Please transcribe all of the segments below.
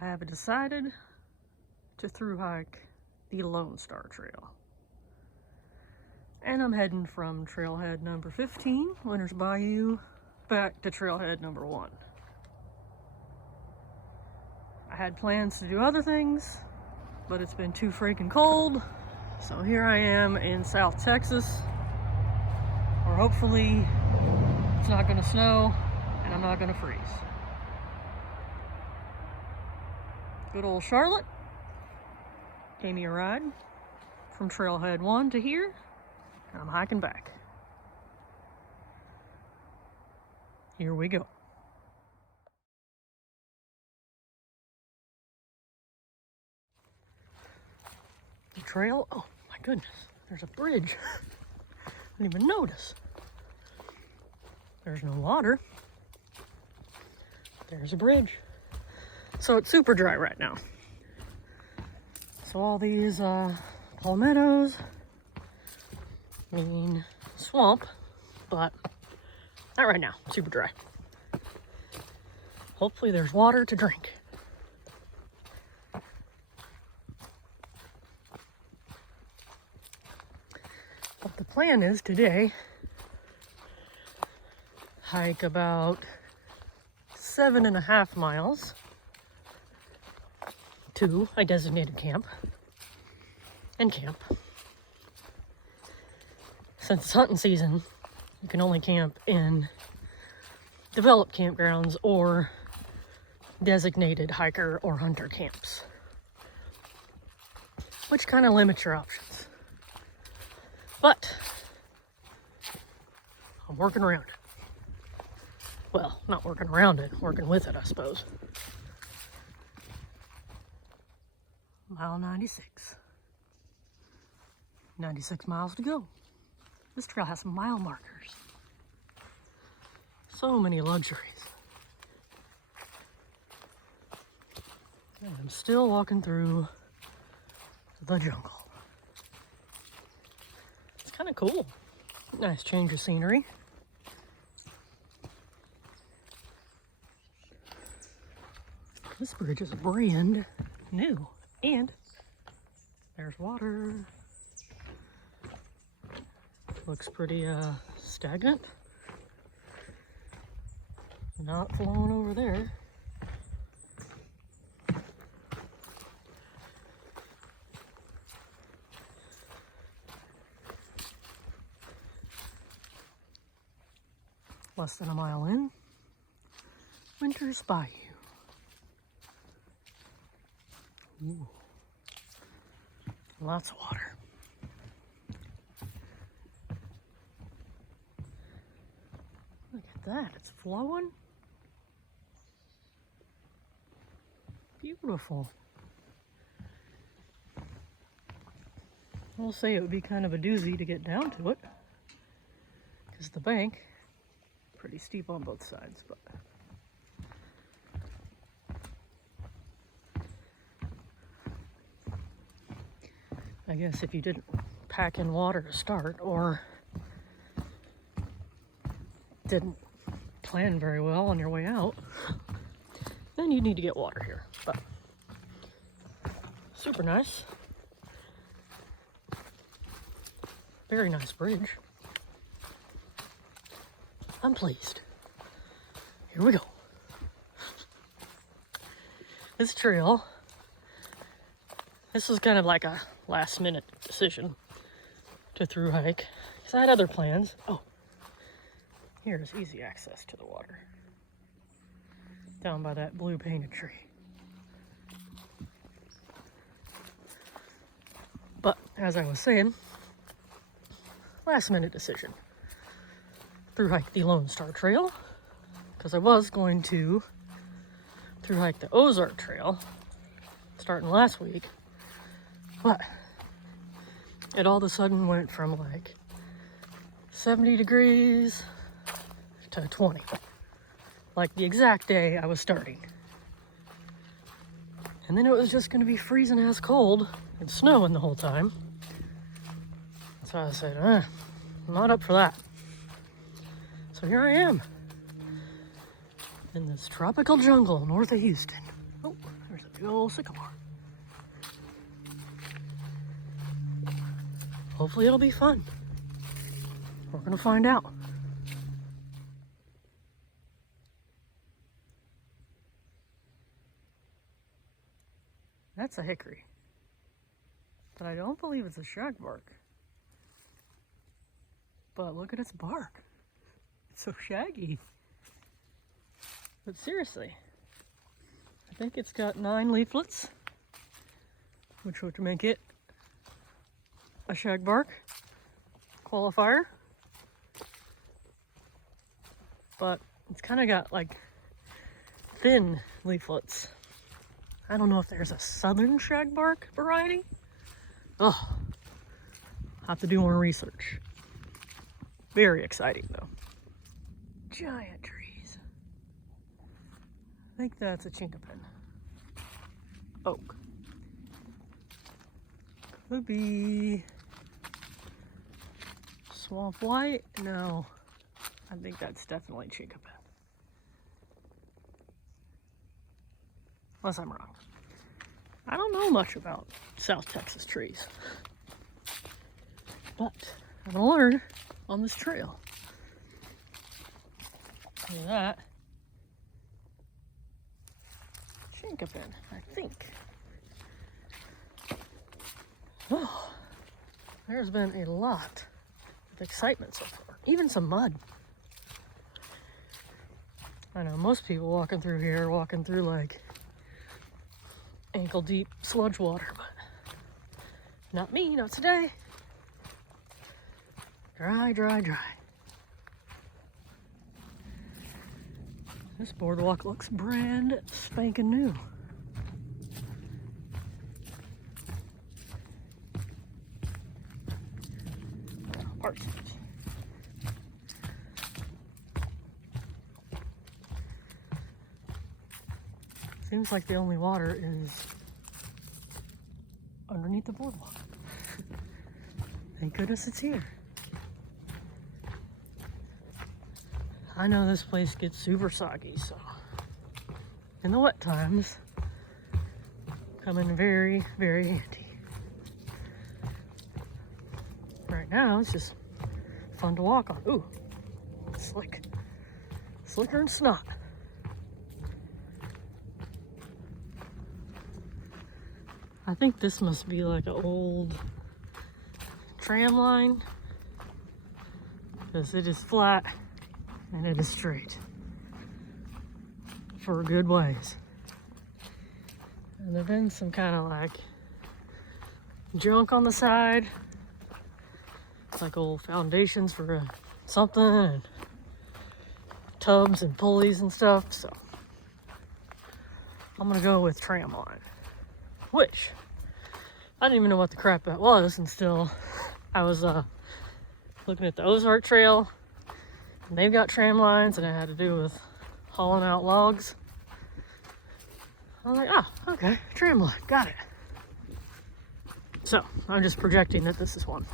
I have decided to through hike the Lone Star Trail. And I'm heading from trailhead number 15, Winter's Bayou, back to trailhead number 1. I had plans to do other things, but it's been too freaking cold. So here I am in South Texas, where hopefully it's not gonna snow and I'm not gonna freeze. Good old Charlotte gave me a ride from trailhead 1 to here, and I'm hiking back. Here we go. The trail, oh my goodness, there's a bridge. I didn't even notice. There's no water. There's a bridge. So it's super dry right now. So all these palmettos mean swamp, but not right now, super dry. Hopefully there's water to drink. But the plan is today, hike about 7.5 miles to a designated camp and camp. Since it's hunting season, you can only camp in developed campgrounds or designated hiker or hunter camps, which kind of limits your options. But I'm working around it. Well, not working around it, working with it, I suppose. Mile 96. 96 miles to go. This trail has some mile markers. So many luxuries. And I'm still walking through the jungle. It's kind of cool. Nice change of scenery. This bridge is brand new. And there's water. Looks pretty stagnant. Not flowing over there. Less than a mile in, Winter's Bayou. Ooh. Lots of water. Look at that, it's flowing. Beautiful. I'll say it would be kind of a doozy to get down to it, because the bank, pretty steep on both sides, but I guess if you didn't pack in water to start or didn't plan very well on your way out, then you need to get water here. But super nice. Very nice bridge. I'm pleased. Here we go. This trail, this was kind of like a last minute decision to through hike, because I had other plans. Oh, here's easy access to the water. Down by that blue painted tree. But as I was saying, last minute decision. Through hike the Lone Star Trail, because I was going to through hike the Ozark Trail starting last week, but it all of a sudden went from like 70 degrees to 20, like the exact day I was starting. And then it was just going to be freezing ass cold and snowing the whole time. So I said, I'm not up for that. So here I am in this tropical jungle north of Houston. Oh, there's a Big old sycamore. Hopefully it'll be fun. We're gonna find out. That's a hickory. But I don't believe it's a shagbark. But look at its bark. It's so shaggy. But seriously, I think it's got 9 leaflets, which would make it a shagbark qualifier. But it's kind of got like thin leaflets. I don't know if there's a southern shagbark variety. Oh, I'll have to do more research. Very exciting though. Giant trees. I think that's a chinkapin. Oak. Could be swamp white. No, I think that's definitely chinkapin. Unless I'm wrong. I don't know much about South Texas trees, but I'm gonna learn on this trail. Look at that. Chinkapin, I think. Oh, there's been a lot of excitement so far. Even some mud. I know most people walking through here are walking through like ankle deep sludge water, but not me, not today. Dry, dry, dry. This boardwalk looks brand spanking new. Parsons. Seems like the only water is underneath the boardwalk. Thank goodness it's here. I know this place gets super soggy, so in the wet times, come in very, very handy. Right now, it's just fun to walk on. Ooh, slick. Slicker than snot. I think this must be like an old tram line, because it is flat and it is straight for a good ways. And there've been some kind of like junk on the side, like old foundations for something, and tubs and pulleys and stuff. So I'm gonna go with tram line, which I didn't even know what the crap that was until I was looking at the Ozark Trail. And they've got tram lines, and it had to do with hauling out logs. I was like, oh, okay, tram line, got it. So I'm just projecting that this is one.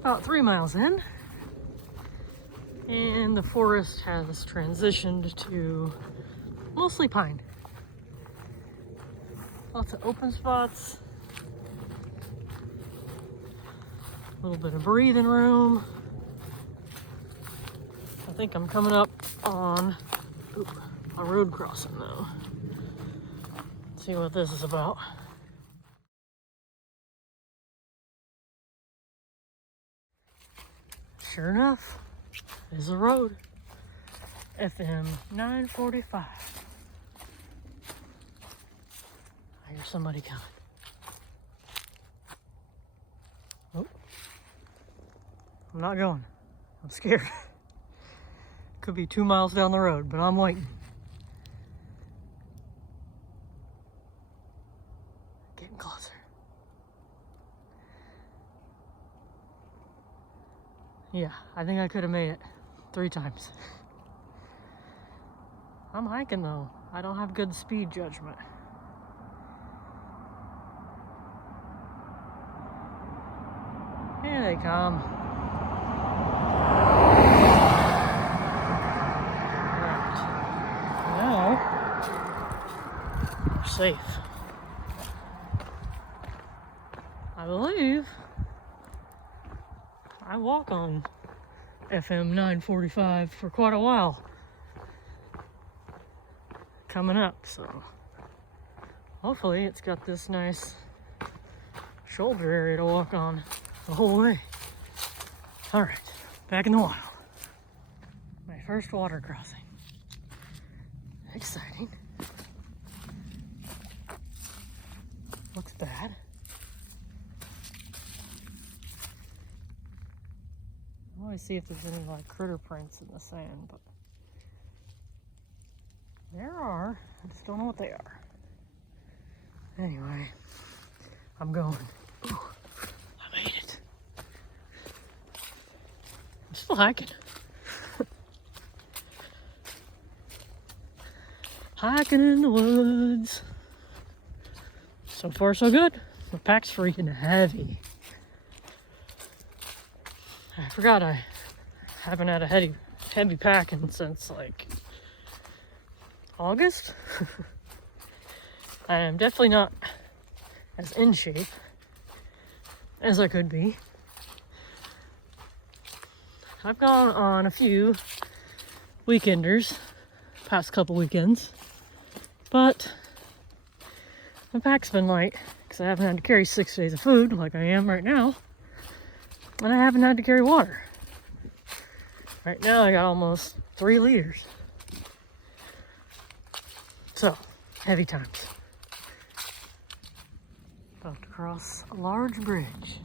About 3 miles in, and the forest has transitioned to mostly pine. Lots of open spots, a little bit of breathing room. I think I'm coming up on a road crossing though. Let's see what this is about. Sure enough, there's a road. FM 945. I hear somebody coming. Oh, I'm not going. I'm scared. Could be 2 miles down the road, but I'm waiting. Getting closer. Yeah, I think I could have made it 3 times. I'm hiking though. I don't have good speed judgment. Here they come. Right. Now, we're safe. I believe I walk on FM 945 for quite a while coming up, so hopefully it's got this nice shoulder area to walk on the whole way. All right, back in the wild. My first water crossing. Exciting. Looks bad. I always see if there's any like critter prints in the sand, but there are. I just don't know what they are. Anyway, I'm going. Ooh, I made it. I'm still hiking. Hiking in the woods. So far, so good. The pack's freaking heavy. I forgot I haven't had a heavy packing since like August. I'm definitely not as in shape as I could be. I've gone on a few weekenders, past couple weekends, but my pack's been light because I haven't had to carry 6 days of food like I am right now. And I haven't had to carry water. Right now I got almost 3 liters. So, heavy times. About to cross a large bridge.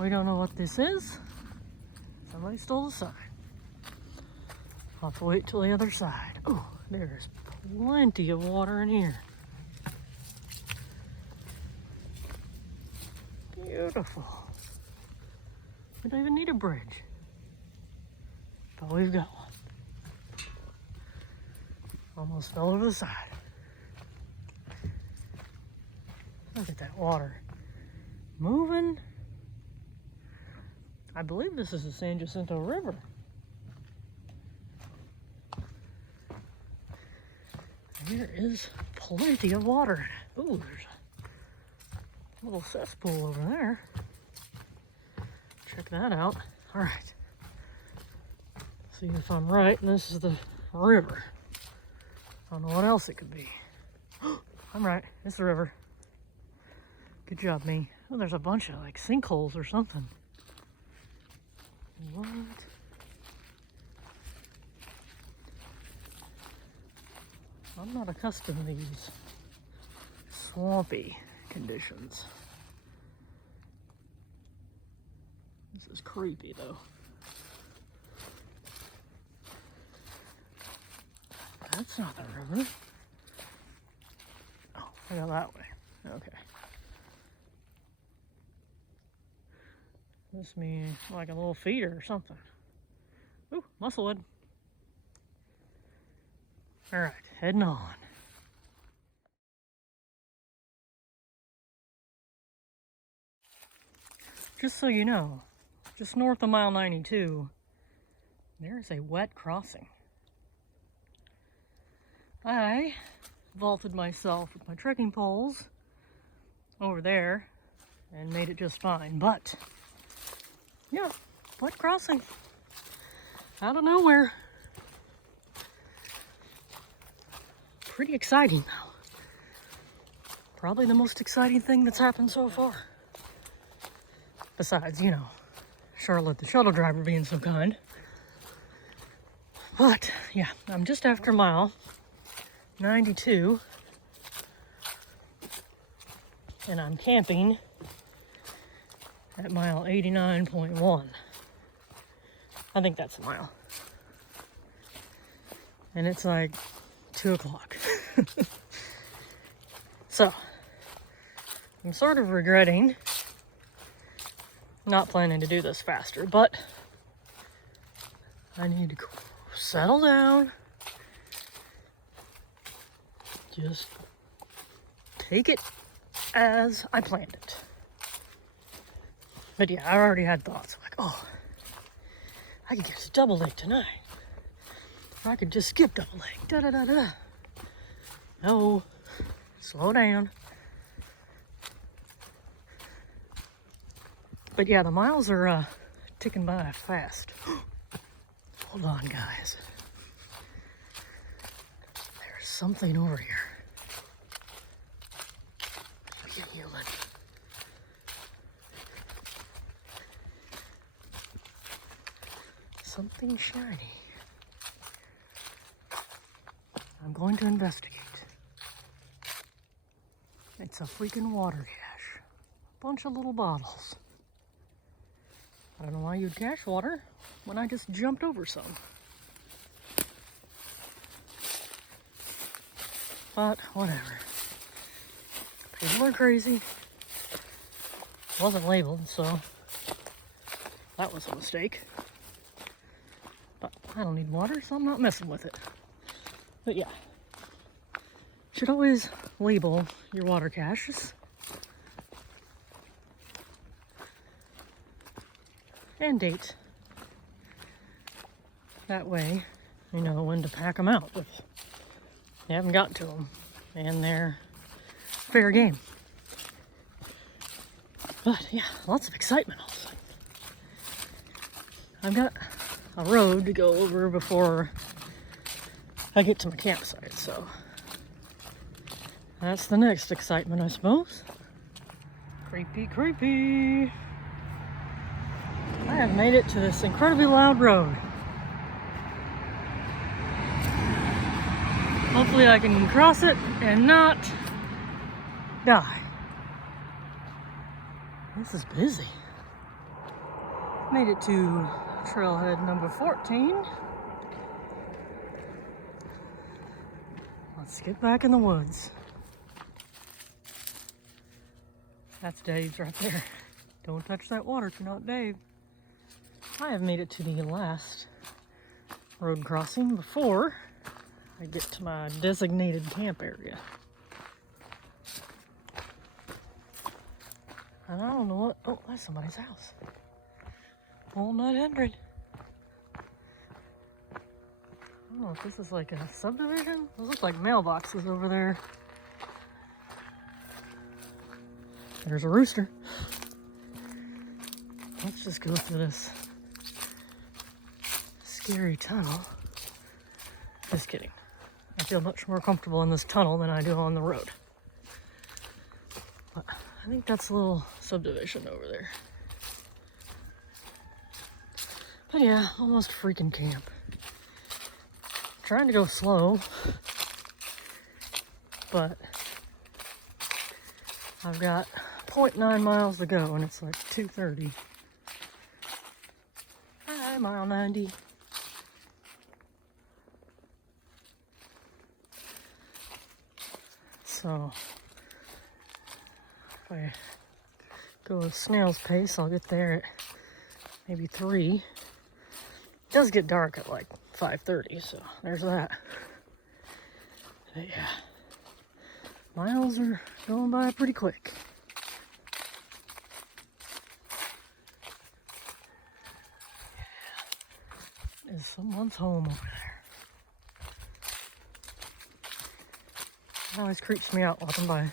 We don't know what this is. Somebody stole the sign. I'll have to wait till the other side. Oh, there's plenty of water in here. Beautiful. We don't even need a bridge, but we've got one. Almost fell over the side. Look at that water moving. I believe this is the San Jacinto River. There is plenty of water. Ooh, there's a little cesspool over there. Check that out. All right. See if I'm right. This is the river. I don't know what else it could be. I'm right. It's the river. Good job, me. Oh, there's a bunch of like sinkholes or something. What? I'm not accustomed to these swampy conditions. This is creepy, though. That's not the river. Oh, I go that way. Okay. This means like a little feeder or something. Ooh, musclewood. All right, heading on. Just so you know, just north of mile 92, there's a wet crossing. I vaulted myself with my trekking poles over there and made it just fine, but yeah, wet crossing out of nowhere. Pretty exciting though. Probably the most exciting thing that's happened so far. Besides, you know, Charlotte the shuttle driver being so kind. But yeah, I'm just after mile 92 and I'm camping at mile 89.1. I think that's a mile. And it's like 2 o'clock. So, I'm sort of regretting not planning to do this faster, but I need to settle down, just take it as I planned it. But yeah, I already had thoughts like, oh, I could get a double leg tonight. Or I could just skip double leg. Da da da da. No, slow down. But yeah, the miles are ticking by fast. Hold on, guys. There's something over here. Be a human. Something shiny. I'm going to investigate. It's a freaking water cache. Bunch of little bottles. I don't know why you'd cache water when I just jumped over some. But whatever. People are crazy. It wasn't labeled, so that was a mistake. But I don't need water, so I'm not messing with it. But yeah, should always label your water caches. And date. That way, you know when to pack them out if you haven't got to them. And they're fair game. But yeah, lots of excitement also. I've got a road to go over before I get to my campsite, so that's the next excitement, I suppose. Creepy, creepy. I have made it to this incredibly loud road. Hopefully I can cross it and not die. This is busy. Made it to trailhead number 14. Let's get back in the woods. That's Dave's right there. Don't touch that water if you're not Dave. I have made it to the last road crossing before I get to my designated camp area. And I don't know what, oh, that's somebody's house. Old 900. I don't know if this is like a subdivision. Those look like mailboxes over there. There's a rooster. Let's just go through this scary tunnel. Just kidding. I feel much more comfortable in this tunnel than I do on the road. But I think that's a little subdivision over there. But yeah, almost freaking camp. Trying to go slow, but I've got 0.9 miles to go and it's like 2:30. Hi, mile 90. So if I go a snail's pace, I'll get there at maybe 3. It does get dark at like 5:30, so there's that. But yeah, miles are going by pretty quick. Yeah. Is someone's home over there? It always creeps me out walking by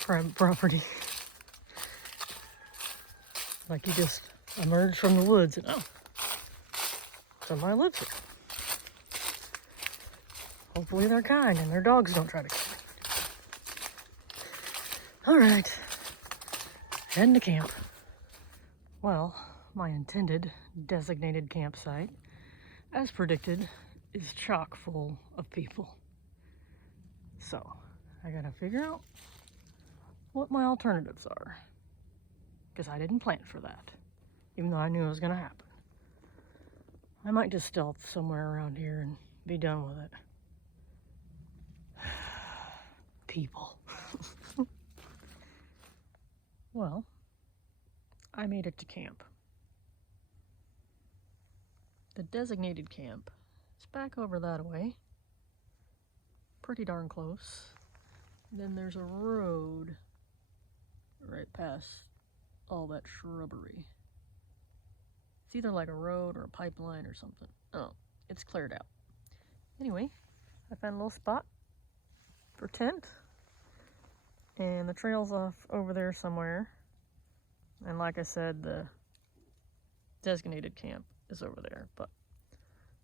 private property. Like you just emerge from the woods and oh, somebody lives here. Hopefully they're kind and their dogs don't try to kill me. All right, heading to camp. Well, my intended designated campsite, as predicted, is chock full of people. So I gotta figure out what my alternatives are, because I didn't plan for that, even though I knew it was gonna happen. I might just stealth somewhere around here and be done with it. People. Well, I made it to camp. The designated camp is back over that way, pretty darn close. Then there's a road right past all that shrubbery. It's either like a road or a pipeline or something. Oh, it's cleared out. Anyway, I found a little spot for tent. And the trail's off over there somewhere. And like I said, the designated camp is over there, but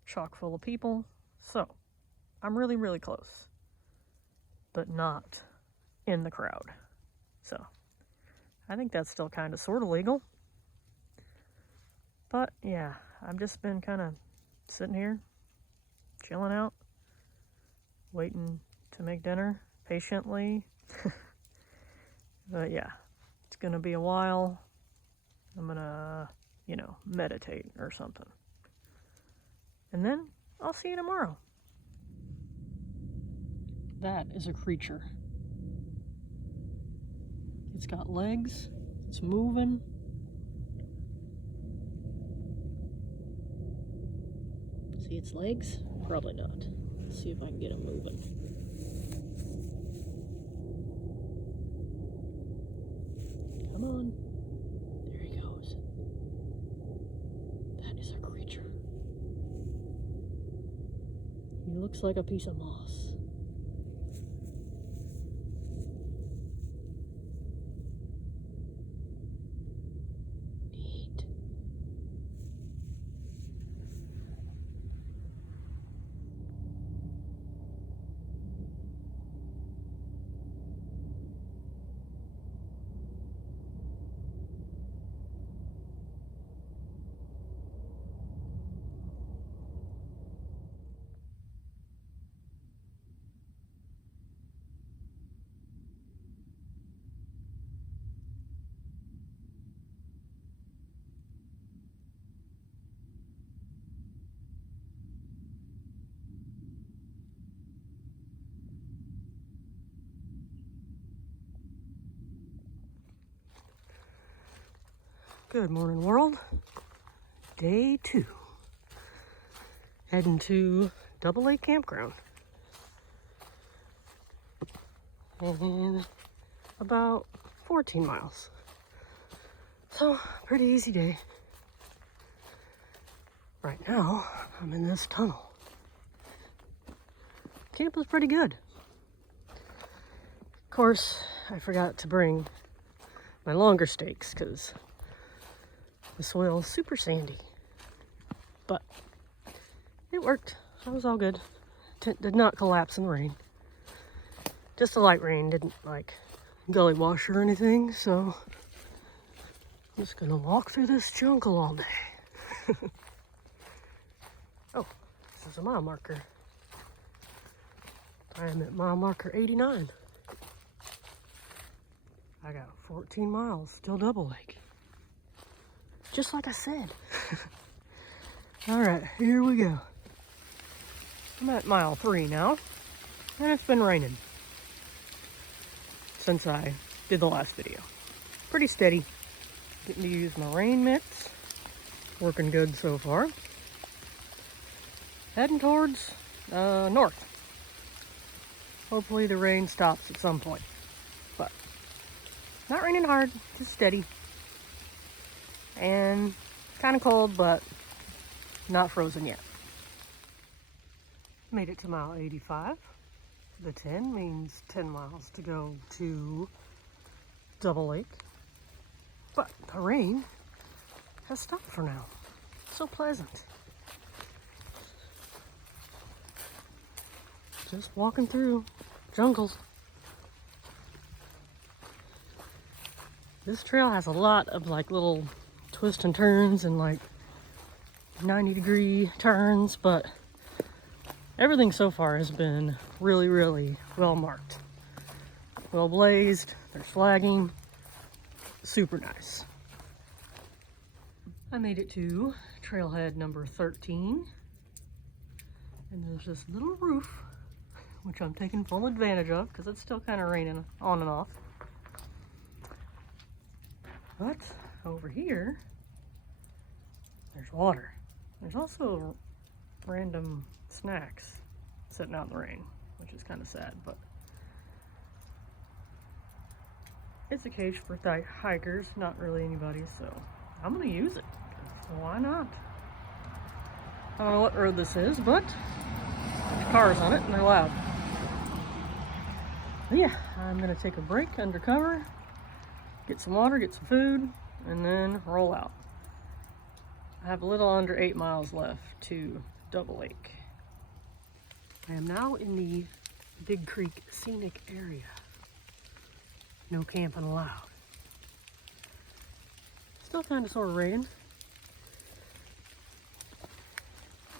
chock full of people. So I'm really, really close, but not in the crowd. So I think that's still kind of sort of legal. But yeah, I've just been kind of sitting here, chilling out, waiting to make dinner patiently. But yeah, it's gonna be a while. I'm gonna, meditate or something. And then I'll see you tomorrow. That is a creature. It's got legs, it's moving. See its legs? Probably not. Let's see if I can get them moving. Come on. There he goes. That is a creature. He looks like a piece of moss. Neat. Good morning, world. Day 2. Heading to Double Lake Campground. And about 14 miles. So, pretty easy day. Right now, I'm in this tunnel. Camp was pretty good. Of course, I forgot to bring my longer stakes because the soil is super sandy. But it worked. That was all good. Tent did not collapse in the rain. Just a light rain, didn't like gully wash or anything, so I'm just gonna walk through this jungle all day. Oh, this is a mile marker. I am at mile marker 89. I got 14 miles till Double Lake. Just like I said. All right, here we go. I'm at mile 3 now, and it's been raining since I did the last video. Pretty steady. Getting to use my rain mitts. Working good so far. Heading towards north. Hopefully the rain stops at some point. But not raining hard, just steady. And kind of cold, but not frozen yet. Made it to mile 85. The 10 means 10 miles to go to Double Lake. But the rain has stopped for now. So pleasant. Just walking through jungles. This trail has a lot of like little twists and turns and like 90-degree turns, but everything so far has been really, really well marked. Well blazed, there's flagging, super nice. I made it to trailhead number 13, and there's this little roof, which I'm taking full advantage of because it's still kind of raining on and off. But over here, there's water. There's also random snacks sitting out in the rain, which is kind of sad, but it's a cage for hikers, not really anybody, so I'm gonna use it. Why not? I don't know what road this is, but there's cars on it and they're loud. But yeah, I'm gonna take a break undercover, get some water, get some food, and then roll out. I have a little under 8 miles left to Double Lake. I am now in the Big Creek Scenic Area. No camping allowed. Still kind of sort of raining.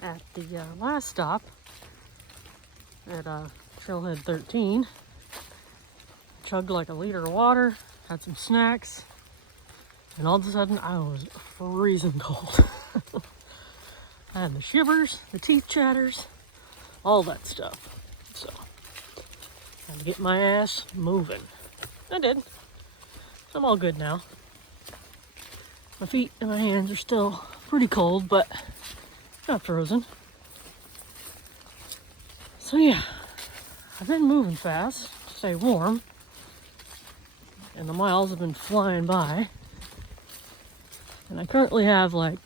At the last stop at Trailhead 13, chugged like a liter of water, had some snacks, and all of a sudden I was freezing cold. I had the shivers, the teeth chatters, all that stuff. So, had to get my ass moving. I did. So I'm all good now. My feet and my hands are still pretty cold, but not frozen. So yeah, I've been moving fast to stay warm, and the miles have been flying by. And I currently have like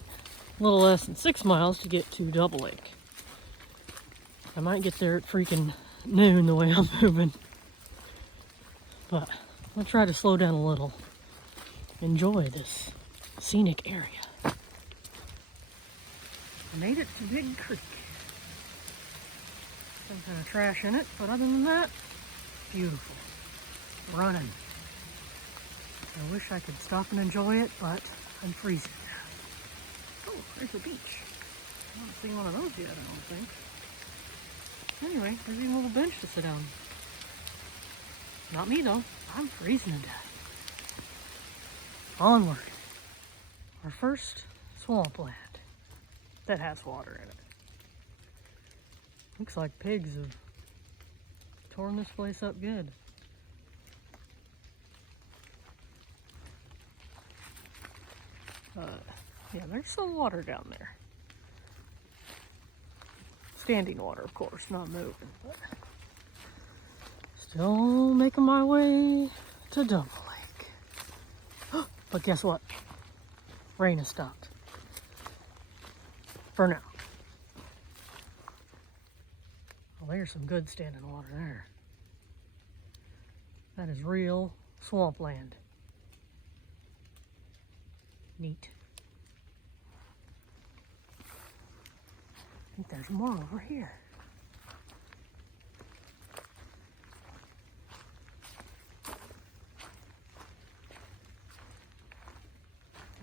a little less than 6 miles to get to Double Lake. I might get there at freaking noon the way I'm moving. But I'm gonna try to slow down a little. Enjoy this scenic area. I made it to Big Creek. Some kind of trash in it, but other than that, beautiful. Running. I wish I could stop and enjoy it, but I'm freezing. Oh, there's a beach. I haven't seen one of those yet, I don't think. Anyway, there's even a little bench to sit down. Not me though. I'm freezing to death. Onward. Our first swampland that has water in it. Looks like pigs have torn this place up good. Yeah, there's some water down there. Standing water, of course, not moving. But still making my way to Double Lake. But guess what? Rain has stopped. For now. Well, there's some good standing water there. That is real swampland. Neat. I think there's more over here.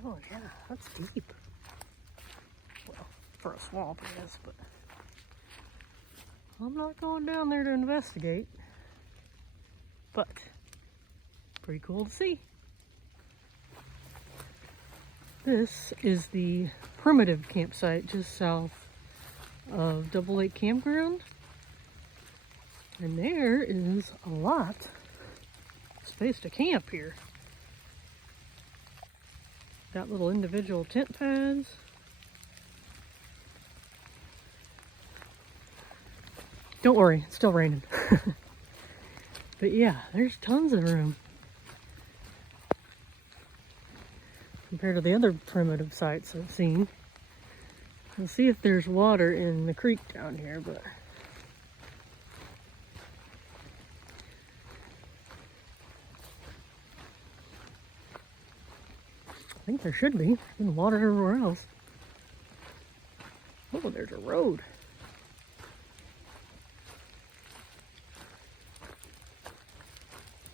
Oh yeah, that's deep. Well, for a swamp, I guess, but I'm not going down there to investigate. But pretty cool to see. This is the primitive campsite just south of Double Lake Campground. And there is a lot of space to camp here. Got little individual tent pads. Don't worry, it's still raining. But yeah, there's tons of room. Compared to the other primitive sites I've seen. We'll see if there's water in the creek down here, but I think there should be. There's been water everywhere else. Oh, there's a road.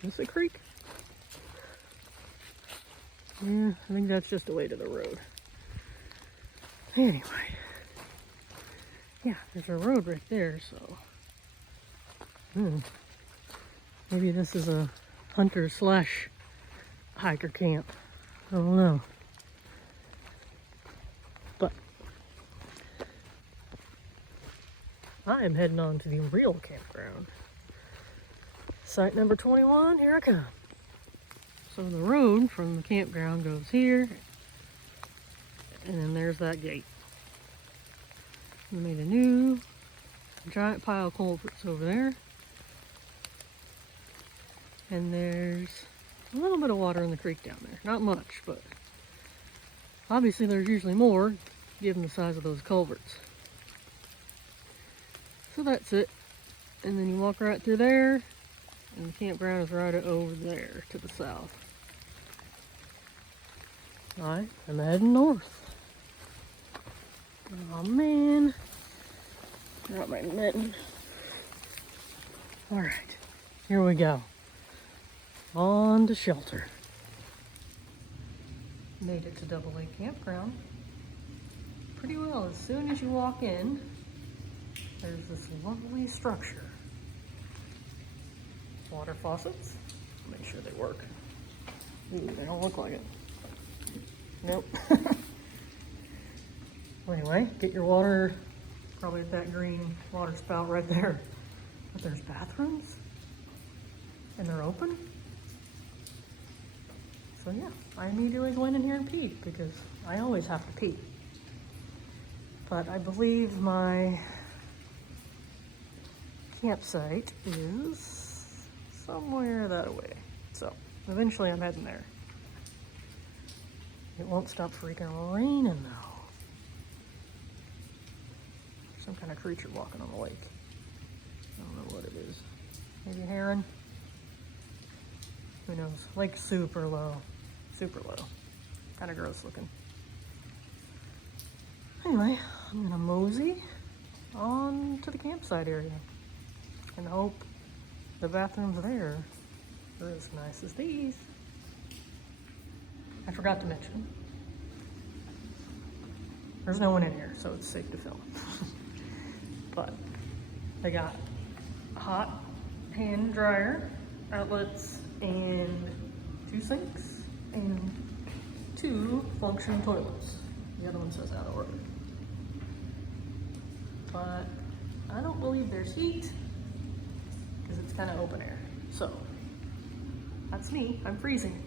Is this a creek? Yeah, I think that's just the way to the road. Anyway. Yeah, there's a road right there, so. Maybe this is a hunter slash hiker camp. I don't know. But I am heading on to the real campground. Site number 21, here I come. So the road from the campground goes here, and then there's that gate. We made a new giant pile of culverts over there. And there's a little bit of water in the creek down there. Not much, but obviously there's usually more given the size of those culverts. So that's it. And then you walk right through there, and the campground is right over there to the south. Alright, I'm heading north. Oh man. Got my mitten. Alright, here we go. On to shelter. Made it to Double A Campground. Pretty well. As soon as you walk in, there's this lovely structure. Water faucets. Make sure they work. Ooh, they don't look like it. Nope. Anyway, get your water probably at that green water spout right there. But there's bathrooms, and they're open. So yeah, I immediately went in here and peed because I always have to pee. But I believe my campsite is somewhere that way. So eventually I'm heading there. It won't stop freaking raining though. Some kind of creature walking on the lake. I don't know what it is. Maybe a heron? Who knows? Lake's super low. Super low. Kind of gross looking. Anyway, I'm gonna mosey on to the campsite area and hope the bathrooms there are as nice as these. I forgot to mention, there's no one in here, so it's safe to film. But they got a hot hand dryer, outlets, and 2 sinks, and 2 functioning toilets. The other one says out of order. But I don't believe there's heat because it's kind of open air. So that's me. I'm freezing.